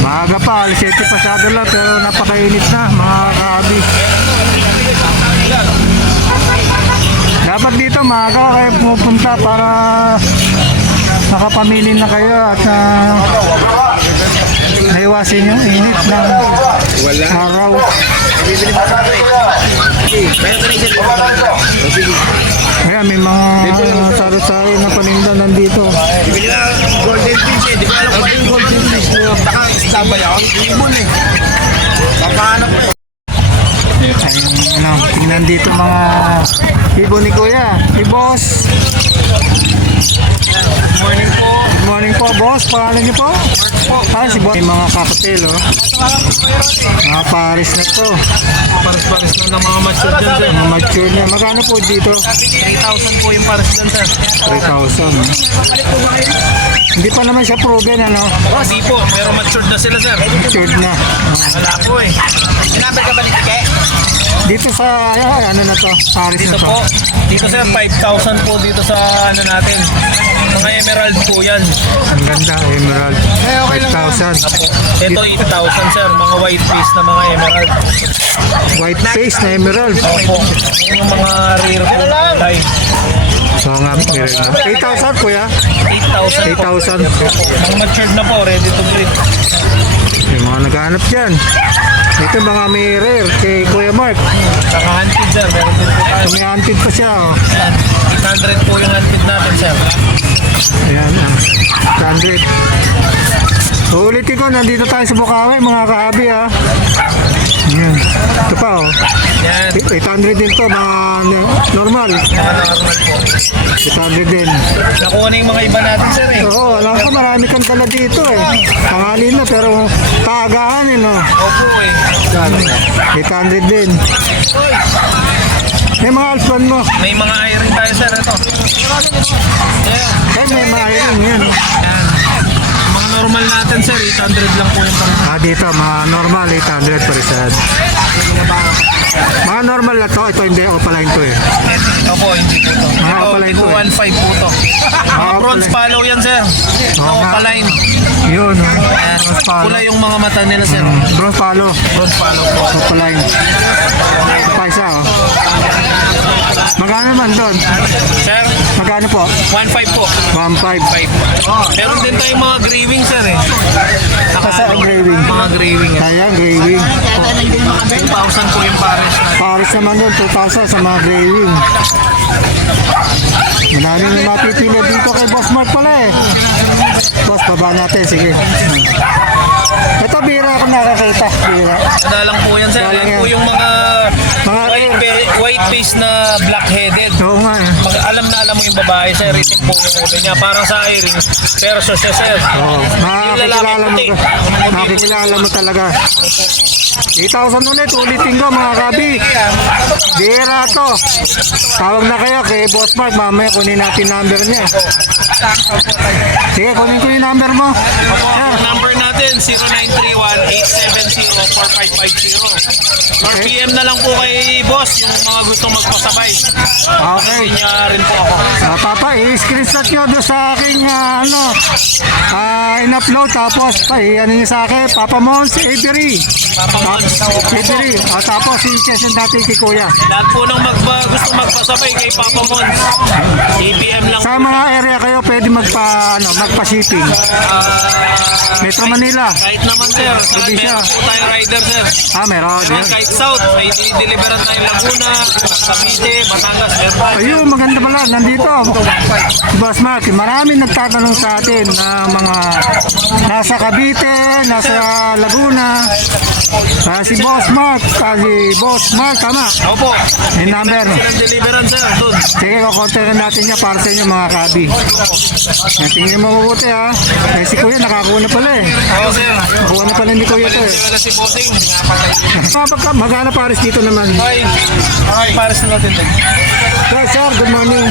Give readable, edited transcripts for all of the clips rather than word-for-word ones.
Maaga pa, alas 7 pasado lang pero napakainit na mga kaabi. Dapat dito maaga kayo pupunta para makapamili na kayo at naiwasin yung init ng araw. Kaya may mga sari-sari na paninda nandito. Golden fish eh, di ba alam ko yung golden fish mo? Baka isda ba yan? Ibon eh. Baka hanap mo eh. Ayun, tingnan dito mga ibon ni Kuya. Si Boss. Good morning po. Good morning po, Boss. Pangalan niyo po? Si Boss. May mga cocktail, oh. Mga Paris na to. Pares-pares lang ng mga mature dyan sir. Mga mature niya. Magkano po dito? 3,000 po yung pares dyan sir. 3,000. Hindi pa naman siya proven, ano? Hindi po, pero matured na sila sir. Matured na. Wala po eh. Sinabi ka balik ke? Dito sa, ano na to? Paris Dito na to. po. Dito sir, 5,000 po dito sa ano natin. Mga emerald po yan. Ang ganda, emerald. 5,000. Ito 8,000 sir, mga white face na mga emerald. White face na emerald. Opo. Yung mga rare po live. So nga, meron na. 8,000 kuya? 8,000 po. 8,000. Mga matured na po, ready to breed. May mga naghahanap dyan. Ito mga may rare kay Kuya Mark. Saka hunted sir, meron din po tayo. May hunted pa siya, oh. 800 po yung hunted natin sir. Ayan, 100. So, ulitin ko, nandito tayo sa Bukawi, mga kaabi, ha. Ayan. Ito pa, oh. Yan. 800 din to, mga normal. Mga normal po. 800 din. Nakuha na yung mga iba natin sir eh. Oo, alam ko marami kang dala dito, eh. Tanghali na, pero taagahan, eh, no. Opo eh. 800 din. May mga alphan mo. May mga iron tayo sir, ito. Yan. May mga iron, yan. Yan. Mga normal natin sir, 800 lang po yung pang... Dito, mga normal, 800 per set. Mga normal na to, ito hindi opaline to, eh. Opo, hindi po ito. Mga Ito, opaline to, eh. 1.5 po ito. Mga bronze follow yan sir. Oo nga. Opaline. Yun, oh. Yan. Bronze palo. Pula yung mga mata nila sir. Bronze palo. Bronze follow po. Opaline. Pa isa, oh. Magkano naman doon? Sir, Magkano po? 1.5 po. 1.5. 5. Meron din tayong mga gray wing sir eh. Kasi ang gray wing. Mga gray wing. Kaya, gray wing. 2,000 po yung pares na. Paris naman doon, 2,000 sa mga gray wing. Maraming mapipili dito kay Boss Mark pala, eh. Boss, baba natin, sige. Ito, bira ako nakakita. Bira. Madalang po yan sir. Madalang Yan yan. po yung mga Mga white face na black-headed. Oo nga, eh. Alam na alam mo yung babae sir. Itim po yung ulo niya. Parang sa iring. Pero siya sir. Oo. Yung lalaki Makikilala mo, puti. makikilala mo talaga. 8,000 ulit, ulitin ko mga kabi. Bira to. Tawag na kayo kay Boss Mark. Mamaya kunin natin number niya. Sige, kunin ko yung number mo. Ang number natin 0931-870-4550. Or PM na lang po kay boss yung mga gustong magpasabay. Okay. Niya rin po ako. Papa, i-screenshot nyo doon sa aking in-upload. Tapos, ano nyo sa akin, Papa Mons, Avery. Avery. Tapos, i-session natin kay Kuya. Lahat po ng gustong magpasabay kay Papa Mons. PM lang Sa po. mga area kayo, pwede magpa-shipping. Metro Manila. Kahit naman sir, Probinsya. meron po tayo rider sir. Meron. Meron kahit South, may deliveran tayo Laguna, Cavite, Batangas, meron tayo. Ayun, maganda pala. Nandito. Si Boss Mark, maraming nagtatanong sa atin na mga nasa Cavite, nasa Laguna. Si Boss Mark, tama. Opo. May number. Silang deliveran sir, doon. Sige, kukontakin natin niya para sa inyo mga kabi. Tingnan mo mabuti, ha. Si Kuya nakakuha na pala, eh. Oo sir. Nakuha na pala ni Kuya to, eh. Wala si Bossing. Magkano pares dito naman? Ay, pares na natin. Sir, good morning.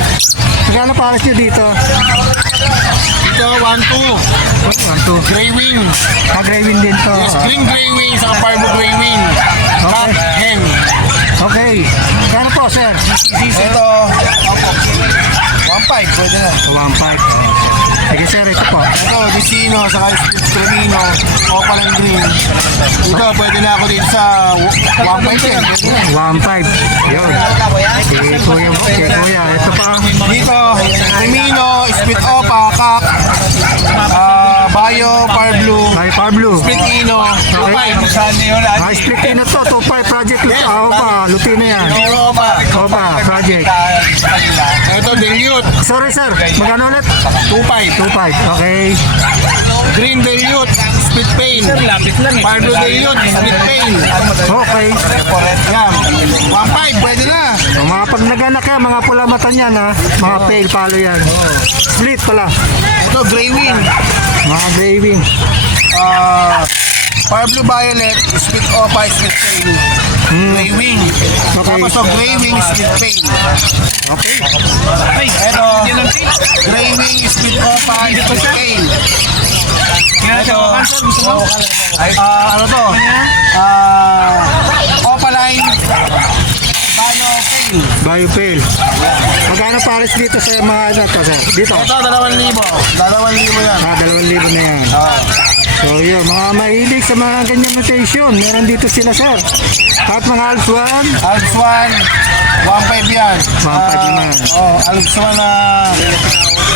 Magkano pares nyo dito? Ito, 1-2. 1, 2. Gray wing. Gray wing din to. Green gray wing, saka parbo gray wing. Okay. Hen. Okay. Magkano po, sir? Ito, 1.5, pwede na. 1.5. Sige sir, ito po. Ito, Vicino, saka Split Cremino, Opal and Green. Ito, pwede na ako dito sa 1.5 din. 1.5. Yun. Sige kuya, ito pa. Dito, Cremino, Split Opa, Kak, Bayo, Par Blue, Ay, Par Blue. Split Ino, 2.5. Ah, split na to, 2.5 project. Opa, Lutino yan. Opa. Opa, project. Ito, Dilute, Sorry sir, magkano ulit? 2.5. 2.5, okay. Green Dilute, Split Pain. Par Blue Dilute, Split Pain. Okay. Yan, 1.5, pwede na. So, mga pag naganak yan, mga pula mata niyan ha. Mga pale palo yan. Split pala. Ito, Grey Wing. Mga graving. Par Blue Violet, Split Opa, Split Pain. Grey Wing. Okay. Tapos, Grey Wing, Split Pain. Okay. Ito, Grey Wing, Split Opa, Split Pain. Ito, ano to? Opaline, Bano, Pain. Bio pale. Magkano pares dito sa mga ano to sir? Dito. Ito, 2,000. 2,000 yan. 2,000 na yan. So yun, mga mahilig sa mga ganyan mutation, meron dito sila sir. At mga Alps 1, Alps 1, 1.5 yan. 1.5 naman. Alps 1 na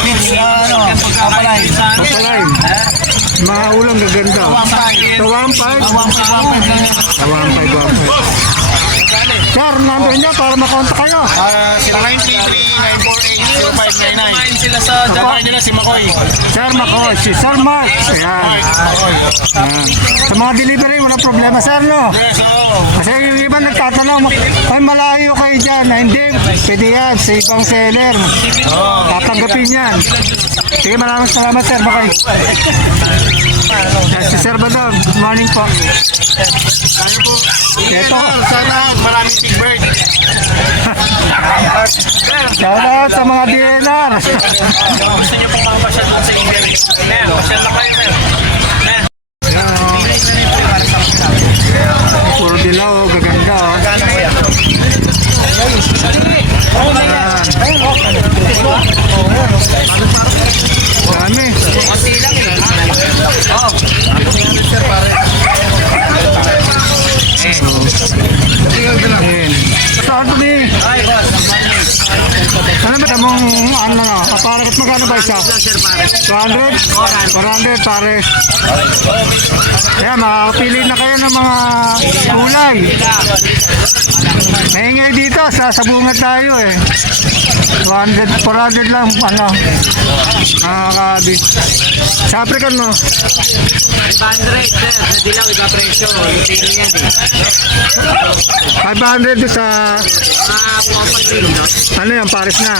pitch, Opaline. Opaline. Mga ulang gaganda. 1.5. So 1.5. 1.5. 1.5. Sir, number niya para makontak kayo. 0933-948-0599. Sila sa January nila si Makoy. Sir Makoy, si Sir Mark. Ayan. Ayan. Sa mga delivery, walang problema sir, no? Yes, oo. Kasi yung iba nagtatanong, ay malayo kayo dyan. Na hindi, pwede yan sa ibang seller. Tatanggapin yan. Sige, maraming salamat sir, Makoy. Si Sir Badog, good morning po. Ito, sana maraming big bird. Shout out sa mga DNR. Gusto niyo pang makapasyal doon sa Ingrid? Pasyal na kayo, men. Puro dilaw, gaganda. Dami. Ayan. So, Anthony, ano ba tamong ano na? Kaparagat magkano ba isa? 200? 400 pares. Ayan, makapili na kayo ng mga kulay. Maingay dito, sa sabungan tayo eh. 200, 400 lang, ano. Nakakabi. Sa African mo? 500 sir, hindi lang iba presyo. Lutin yan eh. 500 doon sa, Mga common ring, no? ano yan, pares na.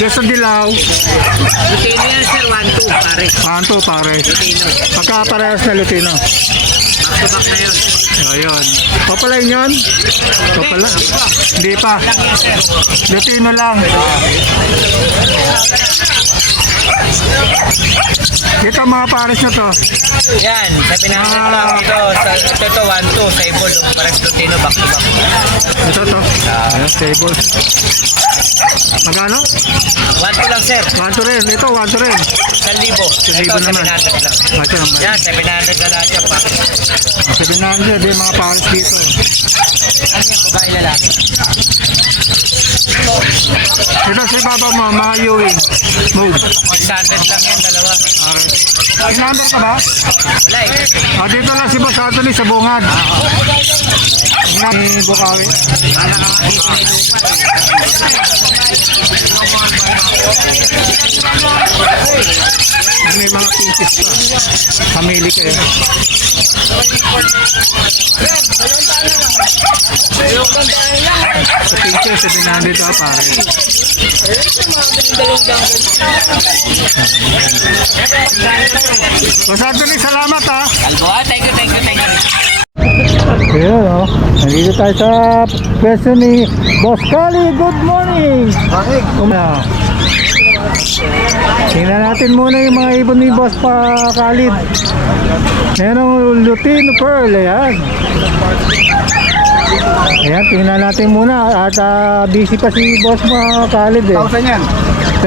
Doon sa dilaw, Lutin yan sir, 1-2 pare. 1-2 pares. Lutino. Pagkaparehas na Lutino. Back to back na yun. Ayun. Papalain yun? Papala? Hindi pa. Lutino lang. Ito mga pares na to. Yan, sa pinansin lang dito. Ito 1-2 sa ibol. Pares Lutino, back to back. Ito to. Ayan, stable. Magkano? 1-2 lang sir. 1 rin. Ito, 1 rin. 1,000. 1,000 Ito, naman. 700 lang. Ito naman. Yan, 700 na lahat yan. Pare. 700 yung mga pares dito. Ano yan, babae lalaki? Ito sa ibaba mo, mga Ewing. Move. 100 lang yan, dalawa. Pares. May number ka ba? Wala eh. Dito lang si Boss Anthony sa bungad. Ni Bukawi. Para nakakita na yung lupa eh. May mga pieces pa. Pamili kayo. Sa pieces, 700 daw pare. Boss Anthony, salamat ha. Kalbo, thank you, thank you, thank you. Ayan o. Nandito tayo sa pwesto ni Boss Kali. Good morning! Tingnan natin muna yung mga ibon ni Boss Khalid. Merong Lutino Pearl. Ayan. Ayan, tingnan natin muna. At busy pa si Boss Khalid eh. 1,000 yan.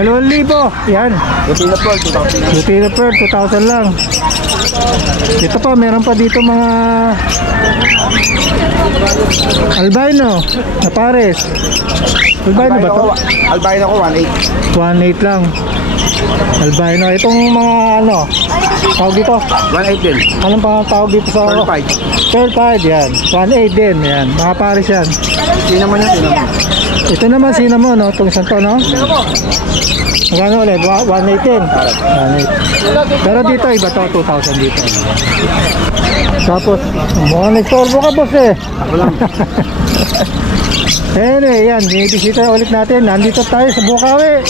2,000. Yan. Lutino Pearl, 2,000. Lutino Pearl, 2,000 lang. Ito pa, meron pa dito mga albino na pares. Albino ba to? Albino ko, 1,800. 1,800 lang. Albino. Itong mga ano, tawag dito? 1,800 din. Anong pa tawag dito sa... Pearl Pied. Pearl Pied, yan. 1,800 din, yan. Mga pares yan. Cinnamon yan, cinnamon. Ito naman cinnamon, no? Itong isang to, no? Magkano ulit? 1,800 din. 1,800. Pero dito, iba to, 2,000 dito. Tapos, mukhang nagsorbo ka, boss eh. Ako lang. Anyway, yan, binibisita ulit natin. Nandito tayo sa Bukawi.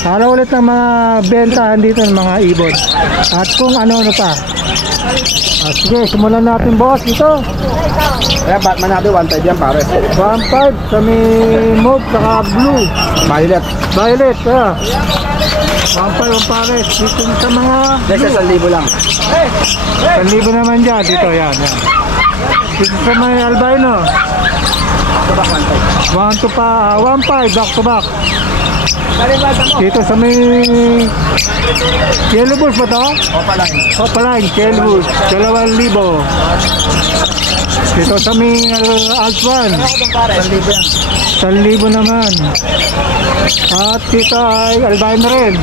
Para ulit ng mga bentahan dito ng mga ibon. At kung ano-ano pa. Sige, simulan natin, boss, dito. Kaya Batman natin, 1,500 yan, pare. 1,500 sa may mauve, saka blue. Violet. Violet, kaya. 1,500 ang pares. Dito sa mga Next, 1,000 lang. 1,000 naman dyan. Dito, yan. Dito sa may albino. Ito ba, 1,500? 1,500, back to back. Dito sa may yellow bulls ba to? Opaline. Opaline, yellow bulls, 2,000. Dito sa may Alphan, 1,000 yan. 1,000 naman. At dito ay albino rin.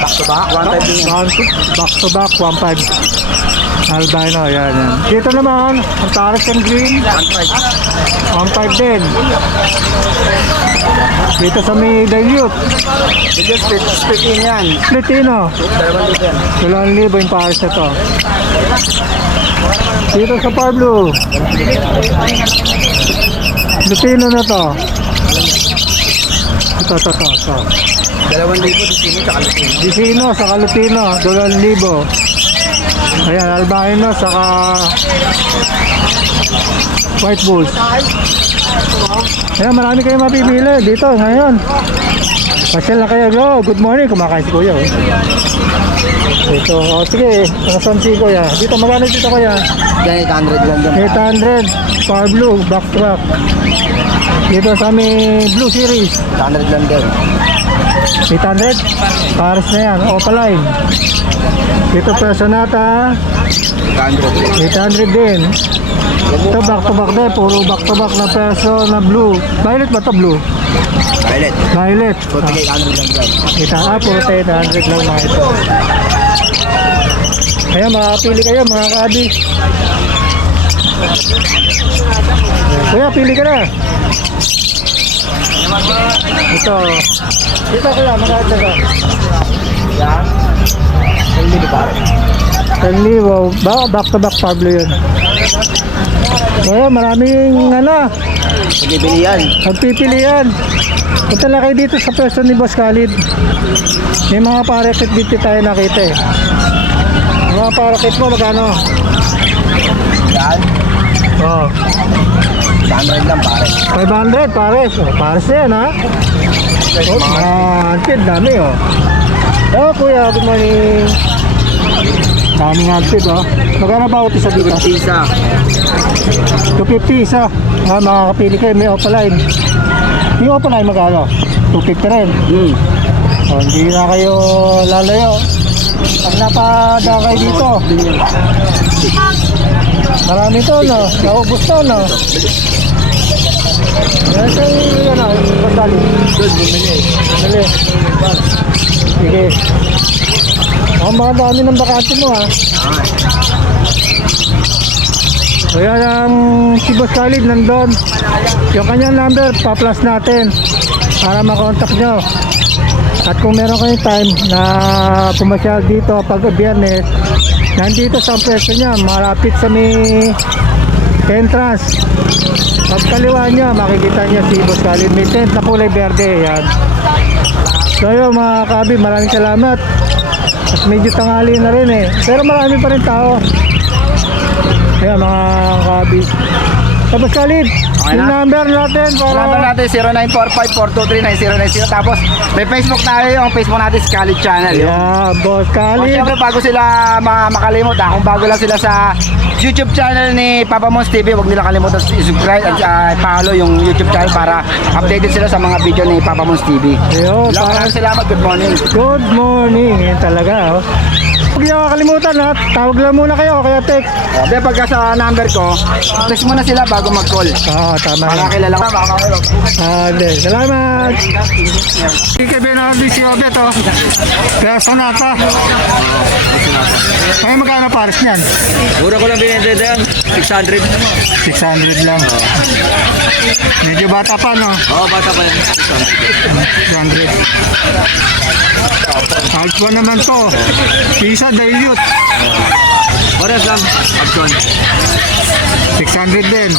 Back to back, 1,500 din yan. Back to back, 1,500. Albino, yan. Dito naman, ang Taras and Green, 1,500 din. Dito sa may Dilute, Bigyan split in yan. Plitino, 2,000 yan. 2,000 yung pares na to. Dito sa Pablo, Plitino na to. Ito. 2,000 di sino sa Kalupino. Disino sa Kalupino, 2,000. Ayan, albino saka white bulls. Ayan, marami kayong mapipili dito ngayon. Pasyal na kayo. Go, good morning. Kumakain si Kuya. Dito, sige. Nasaan si Kuya? Dito, magkano dito Kuya? Yan, 800 lang yan. 800. Power blue, back to back. Dito sa aming blue series. 800 lang din. 800? Pares na yan. Opaline. Dito Personata. 800 din. Ito back to back din. Puro back to back na perso na blue. Violet ba ito? Blue? Violet. Violet. So, 800 lang yan. Puro 800 lang mga ito. Ayan, makapili kayo mga kabi. Kuya, pili ka na. Ito. Ito kuya, magkano ka? Yan. 1,000 pare. 10,000. Back to back Pablo yun. Kaya maraming Pagbibilihan. pagpipilian. Punta lang kayo dito sa person ni Boss Khalid. May mga parakit dito tayo nakita eh. Yung mga parakit mo magkano? Yan. Oh, 800 lang pare. 500 pares. Oh, pares na yan ha. Oh, antid dami oh. Oh kuya, good morning. Daming antid oh. Magkano ba uti sa dito? Isa. 250 isa. Makakapili kayo, may opaline. Yung opaline magkano? 250 rin. Oh, hindi na kayo lalayo. Pag napadakay dito, marami to, no? Naubos to, no? Yan sa pagdali. Doon, bumili. Bumili. Sige. Ang mga dami ng bakante mo, ha? So yan ang si Boss Khalid nandun. Yung kanyang number, pa-plus natin para makontak nyo. At kung meron kayong time na pumasyal dito pag biyernes, nandito sa pwesto niya, malapit sa may entrance. Pag kaliwa niya, makikita niya si Boss Khalid. May tent na kulay berde, yan. So yun mga kabi, maraming salamat. At medyo tanghali na rin eh. Pero marami pa rin tao. Kaya mga kabi. Tapos Khalid, Okay yung na. number natin para... Number natin 0945-423-9090. Tapos may Facebook tayo, yung Facebook natin is Khalid Channel. Yeah, Boss O Khalid. syempre bago sila makalimut kung bago lang sila sa YouTube channel ni Papa Mons TV, huwag nila kalimutan i-subscribe at follow yung YouTube channel para updated sila sa mga video ni Papa Mons TV. Ayun, Maraming salamat, good morning. Good morning. Yan talaga, oh. Huwag niyo kakalimutan, ha. Tawag lang muna kayo, kaya text. Okay, pagka sa number ko, text muna sila bago mag-call. Oo, tama Para yan. kilala ko. Hindi. Salamat. Kike Bernardo si Obet, oh. Kaya Sonata. Kaya magkano pares niyan? Mura ko lang binenta yan. 600. 600 lang. Medyo bata pa, no? Oo, bata pa yan. 600. Alpha naman to. Pisa dilute. Pares lang. Option. 600 din.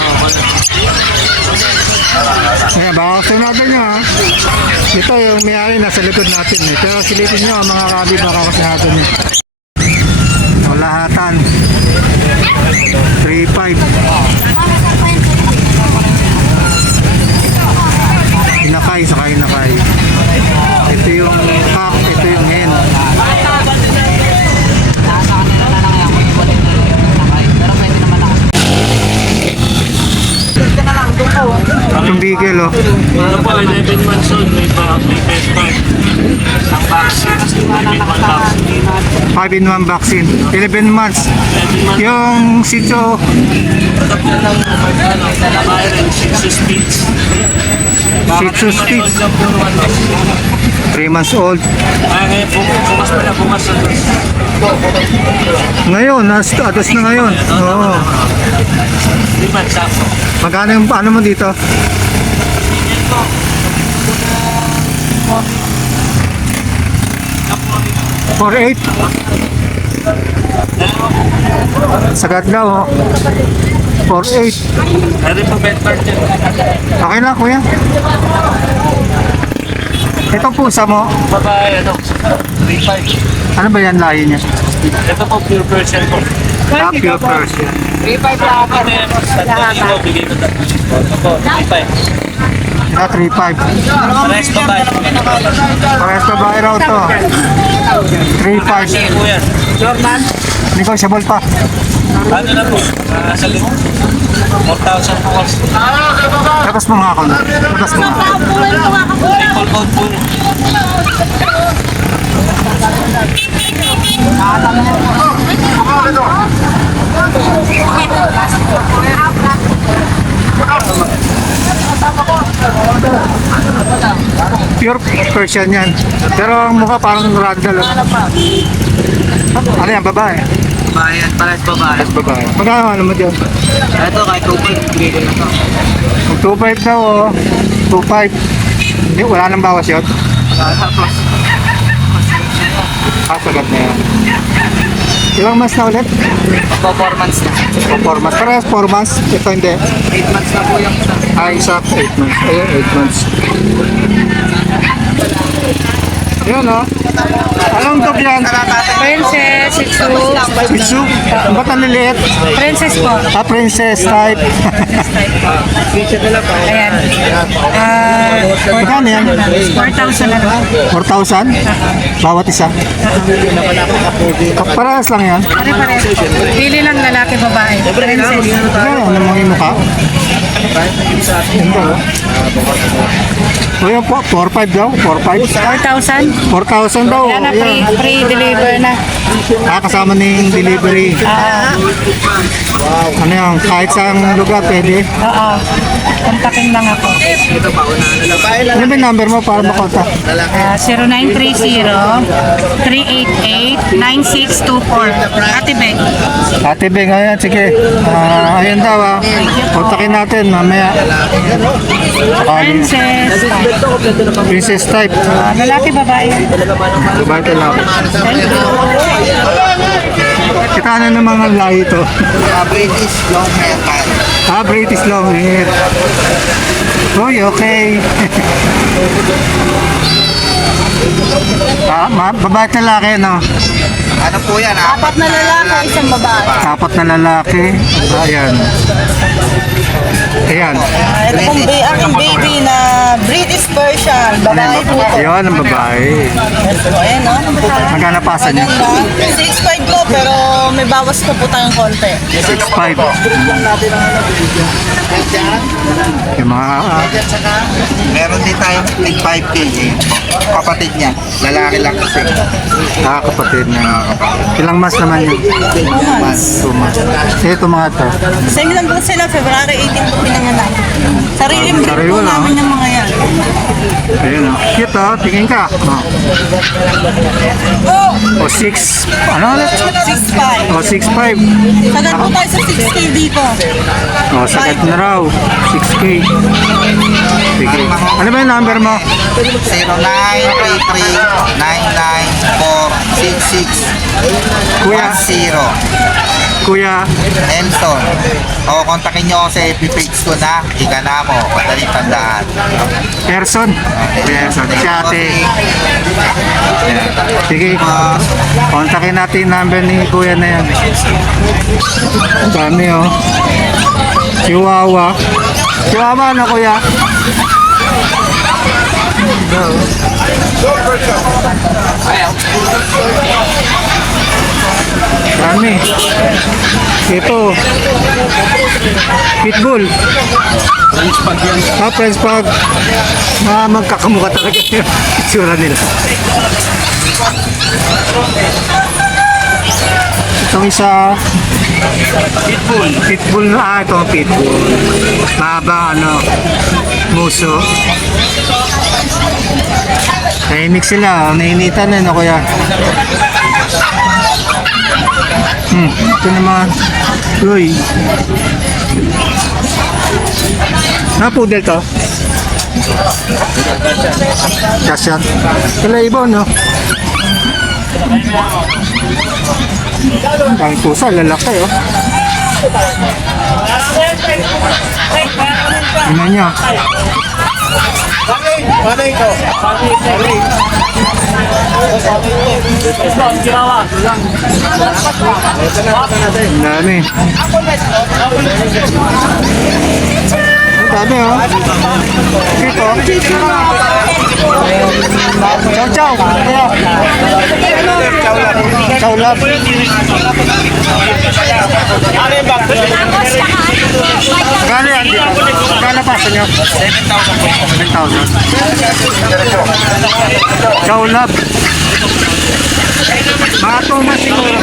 Ayan, baka gusto natin nyo, ha. Ito yung may-ari nasa likod natin, eh. Pero silipin nyo, mga kabi, baka gusto natin, eh. Lahatan 3.5. Inakay, saka inakay. Ito yung cock, ito yung hen. Itong bigel, oh. Ano po, 11 months old, may best part. Ang vaccine, 5 in 1 vaccine. 11 months. Yung sitio, Byron, 6 speeds. sitio speed. 3 months old. Ngayon po, bukas pa na, bukas na. Ngayon, ados na ngayon. Oo. 3 months, sakto. Magkano yung ano mo dito? For 8. Sagat daw, oh. For 8. Pwede po best part yan. Okay lang, kuya. Ito pusa mo. Babae, ano, 3.5. Ano ba yan lahi niya? Ito po, pure Persian po. Ah, pure Persian. 3.5 lang ako. Ito, bigay ko na. Ito po, 3.5. Ah, 3.5. Pares babae. Parehas na bahay raw to. 3.5. Sige po yan. Negotiable pa. Ano na po? Sa link. 4,000 po kasi. Tapos mo nga ako. Tapos mo nga. Triple code po yun. Pure Persian yan. Pero ang mukha parang ragdoll. Ano yan, babae? Babae yan. Pares babae. Babae. Magkano ano mo dyan? Ito kahit 2.5. Bigay ko na to. Kung 2.5 daw, oh. 2.5. Hindi, wala nang bawas yun. Tapos, Ah, sagat na yan. Ilang months na ulit? performance na. Performance. Parehas 4 months. Ito hindi. 8 months na po yung isa. Ah, isa 8 months. Ayun, 8 months. Yun, oh. Anong dog yan? Princess, Shih Itsu? Ba't ang liliit? Princess po. Ah, princess type. Ayan. Magkano yan? 4,000 na lang. 4,000? Bawat isa? Parehas lang yan. Pare-pare. Pili lang lalaki, babae. Princess. Ano mo yung mukha? Ganda, oh. Kuya po, 4.5 daw, 4.5. 4,000. 4,000 daw. Yan na, free-deliver na. Ah, kasama na yung delivery. Ano yan, kahit saan lugar pwede. Oo. Kontakin lang ako. Ano ba yung number mo para makonta? 0930-388-9624. Ate Beng. Ate Beng, ayan, sige. Ayun daw, kontakin natin mamaya. Princess. Princess type. Lalaki, babae. Diba ito lang? Thank you. Kita na ng mga lahi ito. British long hair. Ah, British long hair. Uy, okay. Babae at lalaki, no? Ano po yan? Apat na lalaki, isang babae. Apat na lalaki. Ayan. Ayan. Ito pong aking baby na British Persian. Babae po ito. Ayan ang babae. Ayan, no? Magkano pasa niya? Maganda. 6'5 po, pero may bawas pa po tayong konti. 6'5". Yung mga Meron din tayong 5K kapatid niya. Lalaki lang kasi. kapatid na. Ilang mas naman yun? 2 months. 2 months. Ito mga to. Same lang po sila, February 18 po pinanganak. Sariling breed Sariwa po lang. namin yung mga yan. Ayun o. Cute o. Tingin ka. O 6. Ano ulit? 6'5. O 6'5". Sagad po tayo sa 6K dito. O sagad na raw. 6K. Sige. Ano ba yung number mo? 0933-99466-10 Kuya. Kuya. Nelson. O, kontakin nyo ako sa FB page ko na Ikanamo. Madaling tandaan. Person. Person. Si ate. Ayan. Sige. Kontakin natin yung number ni kuya na yan. Ang dami o. Chihuahua. Chihuahua na kuya. Dami. Ito. Pitbull. French Pug yan. French Pug. Magkakamukha talaga yung itsura nila. Itong isa. Pitbull. Pitbull. Ito ang pitbull. Mahaba, muso. Tahimik sila. Nainitan na, kuya. Ito naman. Uy. Poodle to? Kasyan. Kalaibo, no? Ang pusa, lalaki, oh. Tingnan nyo. Ang dami. Ang dami, oh. Dito. Chow chow. Chow lab. Magkano yan dito? Magkano pasa nyo? 7,000. Chow lab. Mga 2 months siguro.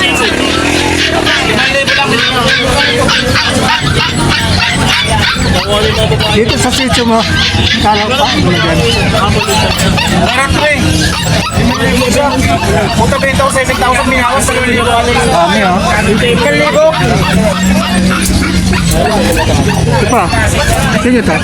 Dito sa sitio mo, kala pa, Punta 7,000 minawas sa luligo. dami oh. Ito pa, sige ta.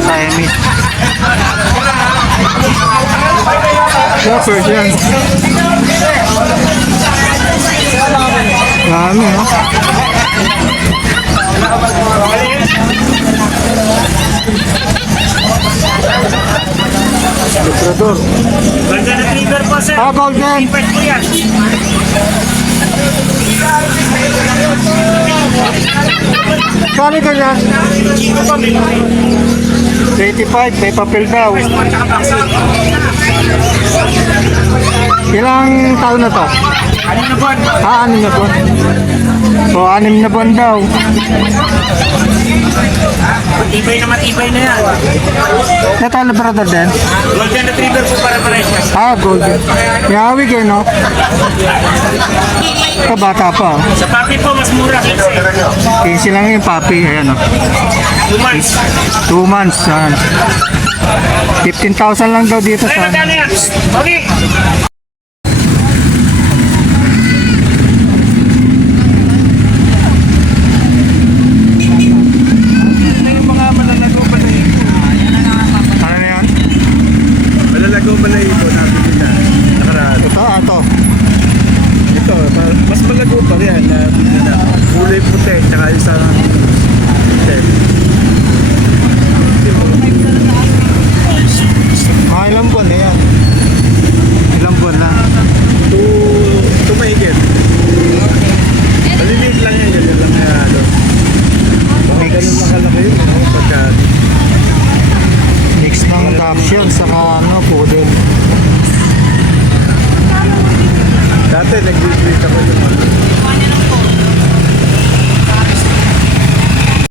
Siamese. Shepard yan. Dami, no? Labrador. Golden Retriever po, sir. Golden. Pet po yan. Kali ka yan? Chico po, may 25, may papel daw. tsaka vaccine. Ilang taon na to? Ano na buwan? 6 na buwan. So, 6 na buwan daw. Matibay na yan. Ito, Labrador din. Golden Retriever po para siya. Golden. May hawig eh, no? Ito, bata pa. Sa papi po, mas mura. 15 lang yung papi. Ayan, no? 2 months. 2 months. 15,000 lang daw dito Ay, sa... magkano yan? Okay. Ano na yan? pa rin na kulay puti, tsaka isang puti. Mga ilang buwan na yan? Ilang buwan na? Tumahigit. Maliliit lang yan, ganyan lang yan. Ano. Baka ganun makalaki yun, no? Pagka Mix ng Dachshund saka ano, poodle. dati nag-breed ako yung